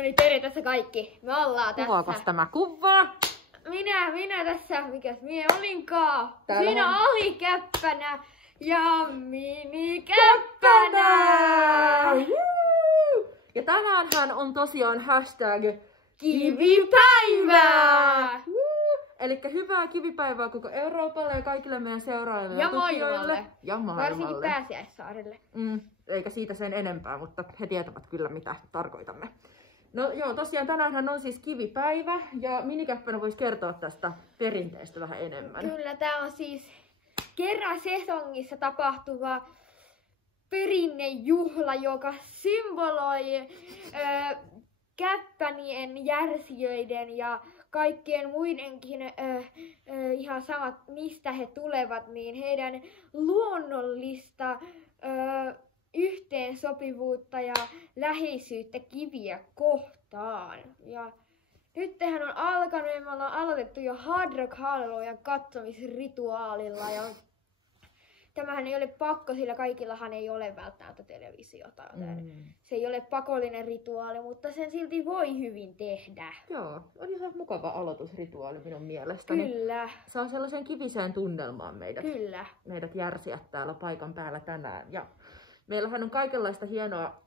No niin, terve tässä kaikki. Me ollaan tässä. Kuvaapas tämä kuvaa? Minä tässä, mikäs mie olinkaan? Täällä Sinä oli Käppänä ja Mini Käppänä! Ja tänäänhän on tosiaan hashtag Kivipäivää! Elikkä hyvää kivipäivää koko Euroopalle ja kaikille meidän seuraajille Ja maailmalle. Ja maailmalle. Varsinkin Pääsiäissaarelle. Eikä siitä sen enempää, mutta he tietävät kyllä mitä tarkoitamme. No joo, tosiaan tänäänhän on siis kivipäivä ja Minikäppänä voisi kertoa tästä perinteestä vähän enemmän. Kyllä, tää on siis kerran sesongissa tapahtuva perinnejuhla, joka symboloi käppänien, järsijöiden ja kaikkien muidenkin ihan samat mistä he tulevat, niin heidän luonnollista yhteensopivuutta ja läheisyyttä kiviä kohtaan. Ja nyt tehän on alkanut ja me ollaan aloitettu jo Hard Rock Hallowe'n katsomisrituaalilla. Ja tämähän ei ole pakko, sillä kaikillahan ei ole välttämättä televisiota. Se ei ole pakollinen rituaali, mutta sen silti voi hyvin tehdä. Joo, on ihan mukava aloitusrituaali minun mielestäni. Kyllä. Saa sellaisen kiviseen tunnelmaan meidät järsijät täällä paikan päällä tänään. Ja meillähän on kaikenlaista hienoa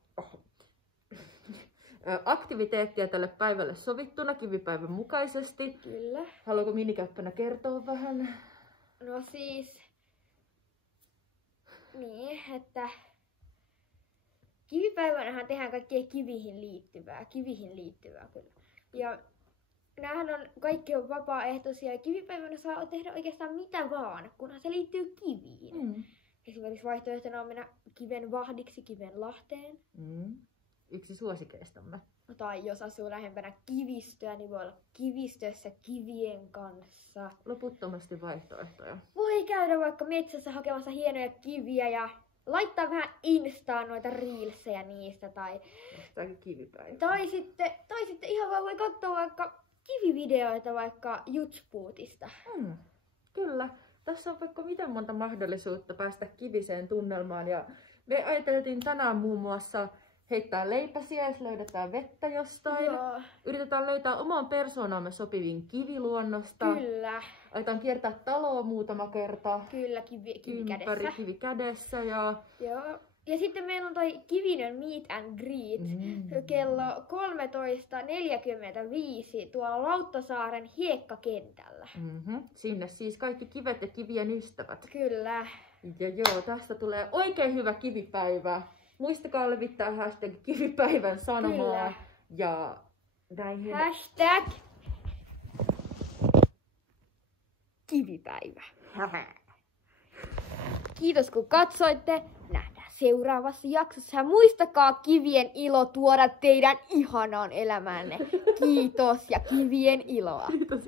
aktiviteettia tälle päivälle sovittuna kivipäivän mukaisesti. Kyllä. Haluaako Minikäppänä kertoa vähän? No siis, niin, että kivipäivänähän tehdään kaikkea kivihin liittyvää kyllä. Ja näähän on, kaikki on vapaaehtoisia ja kivipäivänä saa tehdä oikeastaan mitä vaan, kunhan se liittyy kiviin. Esimerkiksi vaihtoehtona on mennä kiven vahdiksi Kivenlahteen. Yksi suosikeistamme. Tai jos asuu lähempänä kivistöä, niin voi olla kivistössä kivien kanssa. Loputtomasti vaihtoehtoja. Voi käydä vaikka metsässä hakemassa hienoja kiviä ja laittaa vähän Instaan noita reelsejä niistä. Tai kivipäivä. Tai sitten ihan vaan voi katsoa vaikka kivivideoita vaikka Jutspuutista. Kyllä. Tässä on vaikka miten monta mahdollisuutta päästä kiviseen tunnelmaan. Ja me ajateltiin tänään muun muassa heittää leipäsiä, jos löydetään vettä jostain. Joo. Yritetään löytää omaan persoonaamme sopivin kiviluonnosta. Kyllä. Aletaan kiertää taloa muutama kerta. Kyllä, kivi ympäri, kädessä. kivi kädessä. Ja Ja sitten meillä on toi Kivinen Meet and Greet kello 13.45 tuolla Lauttasaaren hiekkakentällä. Sinne siis kaikki kivet ja kivien ystävät. Kyllä. Ja joo, tästä tulee oikein hyvä kivipäivä. Muistakaa levittää hashtag kivipäivän sanomaa. Kyllä. Ja näihin... Hashtag kivipäivä. Kiitos kun katsoitte. Nähdään seuraavassa jaksossa. Ja muistakaa kivien ilo tuoda teidän ihanaan elämänne. Kiitos ja kivien iloa. Kiitos.